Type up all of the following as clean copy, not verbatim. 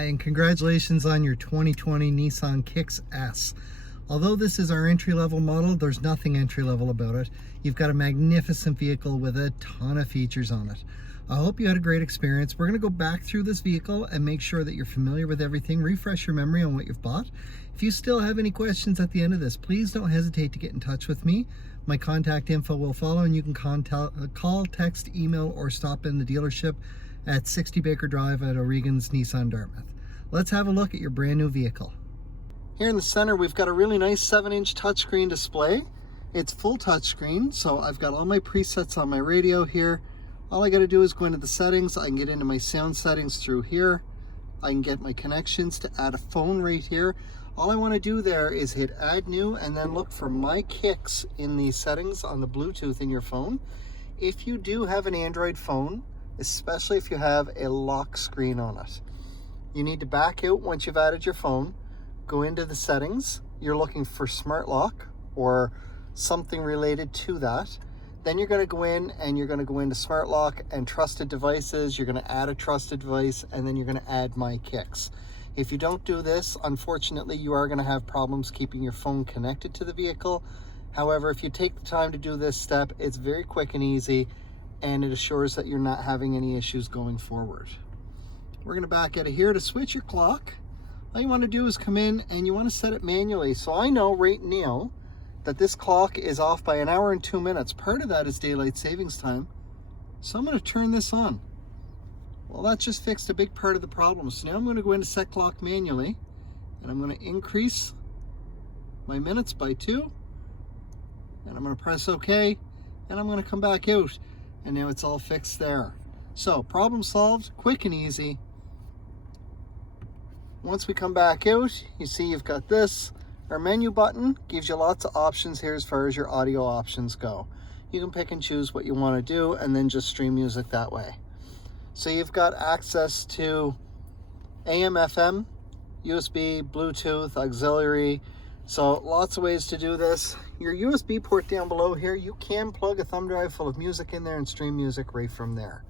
Hi, and congratulations on your 2020 Nissan Kicks S. Although this is our entry-level model, there's nothing entry-level about it. You've got a magnificent vehicle with a ton of features on it. I hope you had a great experience. We're going to go back through this vehicle and make sure that you're familiar with everything, refresh your memory on what you've bought. If you still have any questions at the end of this, please don't hesitate to get in touch with me. My contact info will follow, and you can call, text, email, or stop in the dealership at 60 Baker Drive at O'Regan's Nissan Dartmouth. Let's have a look at your brand new vehicle. Here in the center, we've got a really nice 7-inch touchscreen display. It's full touchscreen, so I've got all my presets on my radio here. All I got to do is go into the settings. I can get into my sound settings through here. I can get my connections to add a phone right here. All I want to do there is hit add new and then look for my Kicks in the settings on the Bluetooth in your phone. If you do have an Android phone, especially if you have a lock screen on it, you need to back out once you've added your phone, go into the settings. You're looking for smart lock or something related to that. Then you're going to go in and you're going to go into smart lock and trusted devices. You're going to add a trusted device, and then you're going to add my Kicks. If you don't do this, unfortunately, you are going to have problems keeping your phone connected to the vehicle. However, if you take the time to do this step, it's very quick and easy, and it assures that you're not having any issues going forward. We're going to back out of here. To switch your clock, all you want to do is come in and you want to set it manually. So I know right now that this clock is off by 1 hour and 2 minutes. Part of that is daylight savings time. So I'm going to turn this on. Well, that just fixed a big part of the problem. So now I'm going to go into set clock manually, and I'm going to increase my minutes by 2, and I'm going to press OK, and I'm going to come back out, and now it's all fixed there. So problem solved, quick and easy. Once we come back out, you see you've got this. Our menu button gives you lots of options here as far as your audio options go. You can pick and choose what you want to do and then just stream music that way. So you've got access to AM, FM, USB, Bluetooth, auxiliary. So lots of ways to do this. Your USB port down below here, you can plug a thumb drive full of music in there and stream music right from there.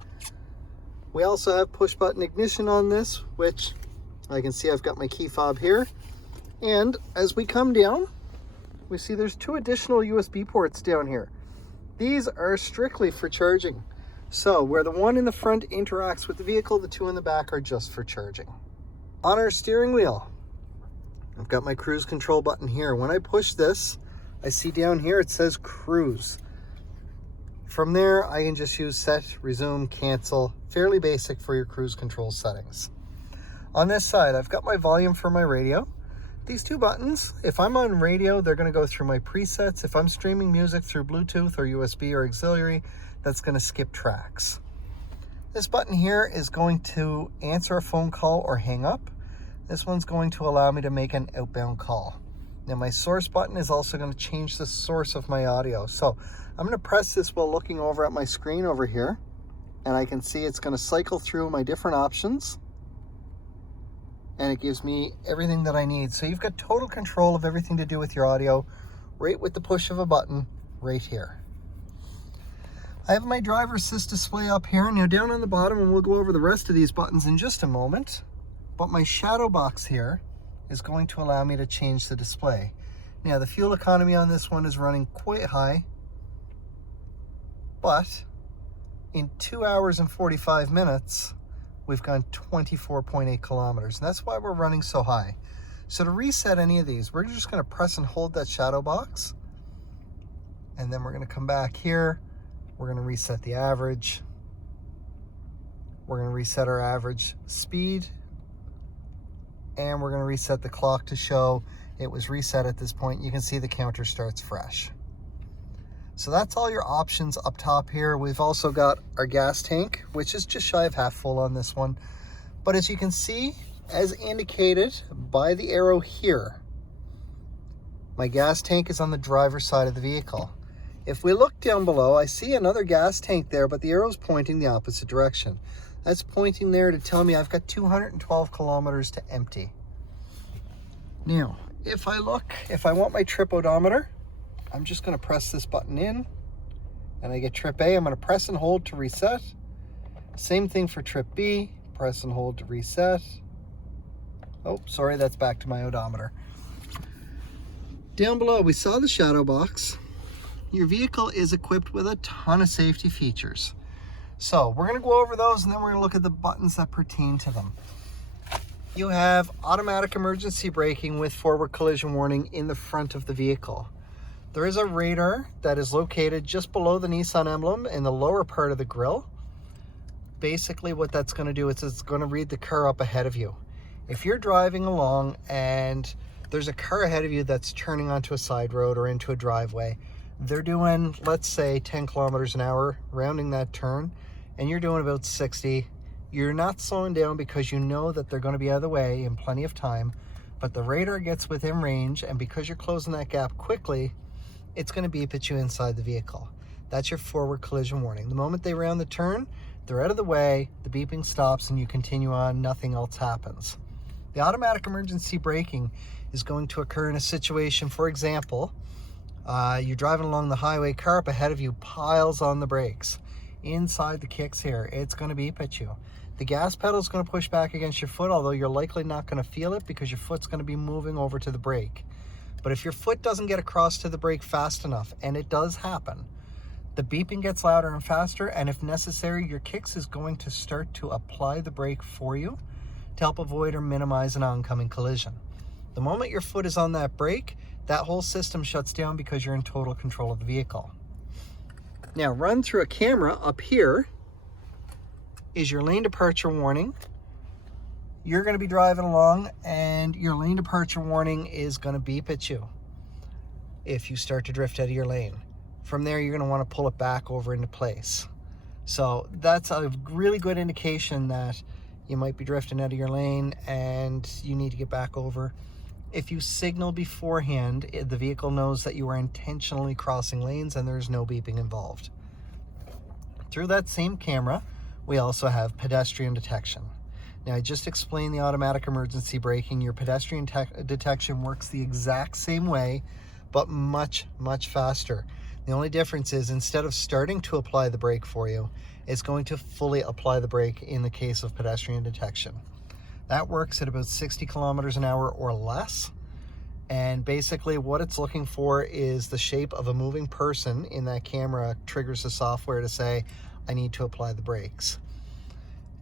We also have push button ignition on this, which I can see I've got my key fob here. And as we come down, we see there's 2 additional USB ports down here. These are strictly for charging. So where the one in the front interacts with the vehicle, the 2 in the back are just for charging. On our steering wheel, I've got my cruise control button here. When I push this, I see down here it says cruise. From there, I can just use set, resume, cancel. Fairly basic for your cruise control settings. On this side, I've got my volume for my radio. These 2 buttons, if I'm on radio, they're going to go through my presets. If I'm streaming music through Bluetooth or USB or auxiliary, that's going to skip tracks. This button here is going to answer a phone call or hang up. This one's going to allow me to make an outbound call. Now my source button is also going to change the source of my audio. So I'm going to press this while looking over at my screen over here, and I can see it's going to cycle through my different options, and it gives me everything that I need. So you've got total control of everything to do with your audio right with the push of a button right here. I have my driver assist display up here. Now down on the bottom, and we'll go over the rest of these buttons in just a moment, but my shadow box here is going to allow me to change the display. Now the fuel economy on this one is running quite high, but in 2 hours and 45 minutes, we've gone 24.8 kilometers, and that's why we're running so high. So to reset any of these, we're just going to press and hold that shadow box, and then we're going to come back here. We're going to reset the average. We're going to reset our average speed, and we're going to reset the clock to show it was reset at this point. You can see the counter starts fresh. So that's all your options up top here. We've also got our gas tank, which is just shy of half full on this one. But as you can see, as indicated by the arrow here, my gas tank is on the driver's side of the vehicle. If we look down below, I see another gas tank there, but the arrow's pointing the opposite direction. That's pointing there to tell me I've got 212 kilometers to empty. Now, if I want my trip odometer, I'm just going to press this button in, and I get trip A. I'm going to press and hold to reset. Same thing for trip B, press and hold to reset. Oh, sorry, that's back to my odometer. Down below, we saw the shadow box. Your vehicle is equipped with a ton of safety features. So we're gonna go over those and then we're gonna look at the buttons that pertain to them. You have automatic emergency braking with forward collision warning in the front of the vehicle. There is a radar that is located just below the Nissan emblem in the lower part of the grille. Basically what that's gonna do is it's gonna read the car up ahead of you. If you're driving along and there's a car ahead of you that's turning onto a side road or into a driveway, they're doing, let's say, 10 kilometers an hour, rounding that turn, and you're doing about 60. You're not slowing down because you know that they're going to be out of the way in plenty of time, but the radar gets within range, and because you're closing that gap quickly, it's going to beep at you inside the vehicle. That's your forward collision warning. The moment they round the turn, they're out of the way, the beeping stops, and you continue on, nothing else happens. The automatic emergency braking is going to occur in a situation, for example, you're driving along the highway, car up ahead of you piles on the brakes. Inside the kicks here, it's going to beep at you. The gas pedal is going to push back against your foot, although you're likely not going to feel it because your foot's going to be moving over to the brake. But if your foot doesn't get across to the brake fast enough, and it does happen, the beeping gets louder and faster, and if necessary, your kicks is going to start to apply the brake for you to help avoid or minimize an oncoming collision. The moment your foot is on that brake, that whole system shuts down because you're in total control of the vehicle. Now, run through a camera up here is your lane departure warning. You're going to be driving along and your lane departure warning is going to beep at you if you start to drift out of your lane. From there, you're going to want to pull it back over into place. So that's a really good indication that you might be drifting out of your lane and you need to get back over. If you signal beforehand, the vehicle knows that you are intentionally crossing lanes and there's no beeping involved. Through that same camera, we also have pedestrian detection. Now, I just explained the automatic emergency braking. Your pedestrian detection works the exact same way, but much, much faster. The only difference is instead of starting to apply the brake for you, it's going to fully apply the brake in the case of pedestrian detection. That works at about 60 kilometers an hour or less. And basically what it's looking for is the shape of a moving person in that camera triggers the software to say, I need to apply the brakes.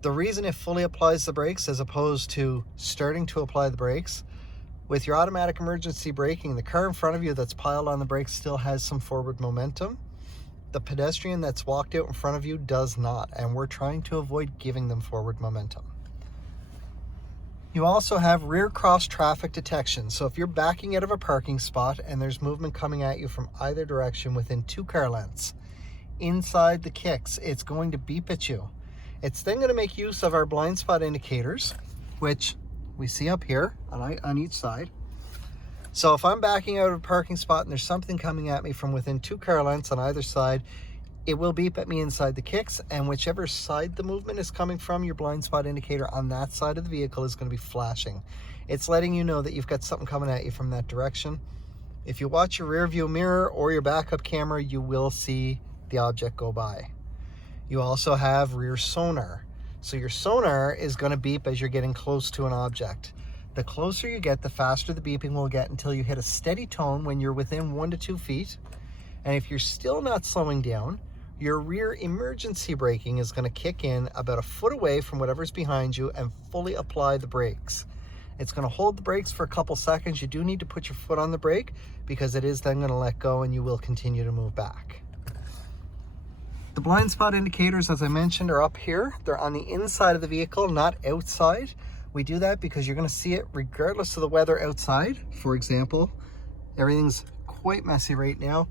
The reason it fully applies the brakes as opposed to starting to apply the brakes, with your automatic emergency braking, the car in front of you that's piled on the brakes still has some forward momentum. The pedestrian that's walked out in front of you does not, and we're trying to avoid giving them forward momentum. You also have rear cross traffic detection. So if you're backing out of a parking spot and there's movement coming at you from either direction within 2 car lengths, inside the kicks, it's going to beep at you. It's then going to make use of our blind spot indicators, which we see up here on each side. So if I'm backing out of a parking spot and there's something coming at me from within 2 car lengths on either side, it will beep at me inside the kicks, and whichever side the movement is coming from, your blind spot indicator on that side of the vehicle is going to be flashing. It's letting you know that you've got something coming at you from that direction. If you watch your rear view mirror or your backup camera, you will see the object go by. You also have rear sonar. So your sonar is going to beep as you're getting close to an object. The closer you get, the faster the beeping will get until you hit a steady tone when you're within 1 to 2 feet. And if you're still not slowing down, your rear emergency braking is going to kick in about a foot away from whatever's behind you and fully apply the brakes. It's going to hold the brakes for a couple seconds. You do need to put your foot on the brake because it is then going to let go and you will continue to move back. The blind spot indicators, as I mentioned, are up here. They're on the inside of the vehicle, not outside. We do that because you're going to see it regardless of the weather outside. For example, everything's quite messy right now,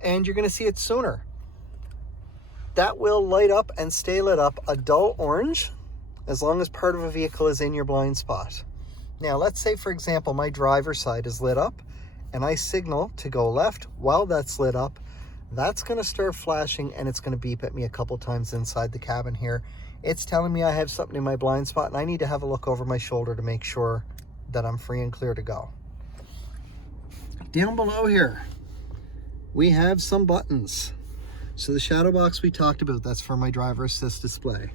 and you're going to see it sooner. That will light up and stay lit up a dull orange as long as part of a vehicle is in your blind spot. Now, let's say, for example, my driver's side is lit up and I signal to go left while that's lit up. That's going to start flashing and it's going to beep at me a couple times inside the cabin here. It's telling me I have something in my blind spot and I need to have a look over my shoulder to make sure that I'm free and clear to go. Down below here, we have some buttons. So the shadow box we talked about, that's for my driver assist display.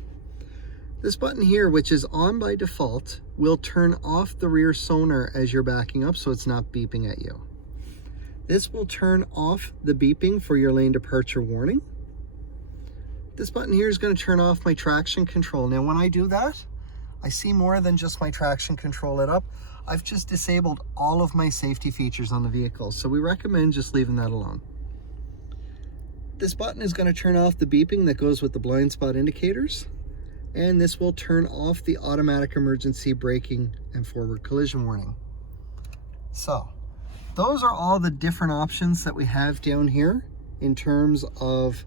This button here, which is on by default, will turn off the rear sonar as you're backing up so it's not beeping at you. This will turn off the beeping for your lane departure warning. This button here is going to turn off my traction control. Now when I do that, I see more than just my traction control lit up. I've just disabled all of my safety features on the vehicle, so we recommend just leaving that alone. This button is going to turn off the beeping that goes with the blind spot indicators, and this will turn off the automatic emergency braking and forward collision warning. So those are all the different options that we have down here in terms of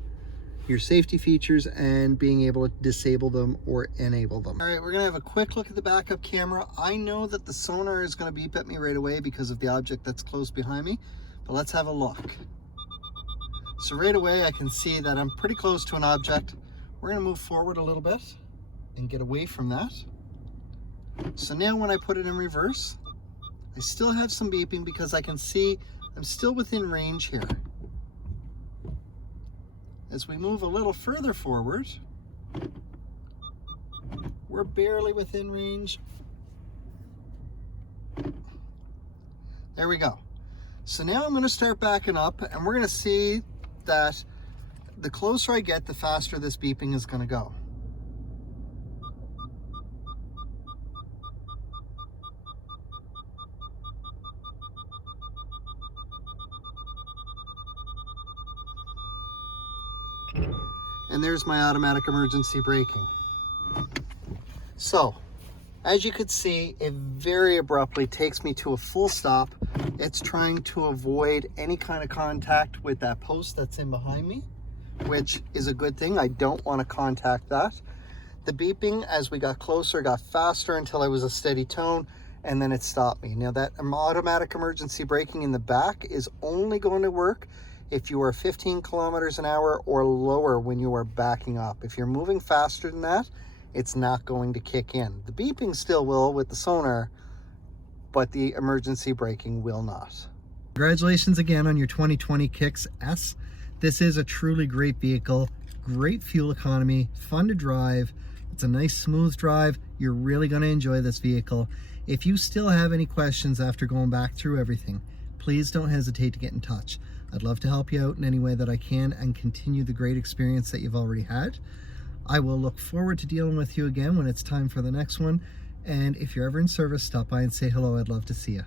your safety features and being able to disable them or enable them. All right, we're gonna have a quick look at the backup camera. I know that the sonar is gonna beep at me right away because of the object that's close behind me, but let's have a look. So right away I can see that I'm pretty close to an object. We're gonna move forward a little bit and get away from that. So now when I put it in reverse, I still have some beeping because I can see I'm still within range here. As we move a little further forward, we're barely within range. There we go. So now I'm going to start backing up, and we're going to see that the closer I get, the faster this beeping is going to go. And there's my automatic emergency braking. So, as you could see, it very abruptly takes me to a full stop. It's trying to avoid any kind of contact with that post that's in behind me, which is a good thing. I don't want to contact that. The beeping, as we got closer, got faster until I was a steady tone, and then it stopped me. Now that automatic emergency braking in the back is only going to work if you are 15 kilometers an hour or lower when you are backing up. If you're moving faster than that, it's not going to kick in. The beeping still will with the sonar, but the emergency braking will not. Congratulations again on your 2020 Kicks S. This is a truly great vehicle, great fuel economy, fun to drive. It's a nice smooth drive. You're really going to enjoy this vehicle. If you still have any questions after going back through everything, please don't hesitate to get in touch. I'd love to help you out in any way that I can and continue the great experience that you've already had. I will look forward to dealing with you again when it's time for the next one. And if you're ever in service, stop by and say hello. I'd love to see you.